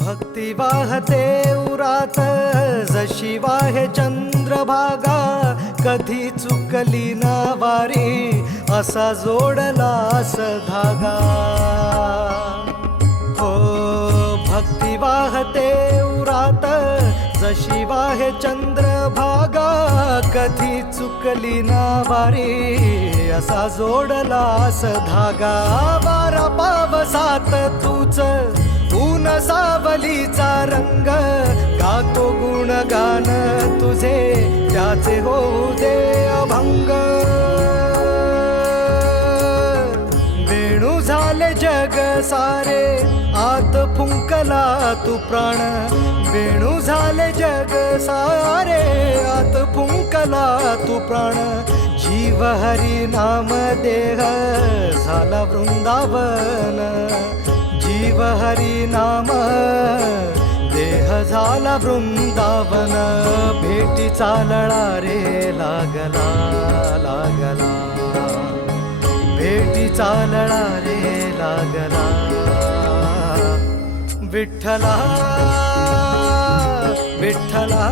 भक्ती वाहते उरात जशी वाहे चंद्रभागा, कधी चुकली ना वारी असा जोडलास धागा. हो भक्ती वाहते उरात जशी वाहे चंद्रभागा, कधी चुकली ना वारी असा जोडलास धागा. वारा पावसात तूच ऊन सावलीचा रंग, गातो गुणगान तुझे त्याचे होऊ दे अभंग. वेणू झाले जग सारे आत फुंकला तू प्राण, वेणू झाले जग सारे आत फुंकला तू प्राण. जीव हरी नाम देह झाला वृंदावन, जीव हरी नाम देह झाला वृंदावन. भेटीचा लळा रे लागला लागला, भेटीचा लळा रे लागला. विठ्ठला विठ्ठला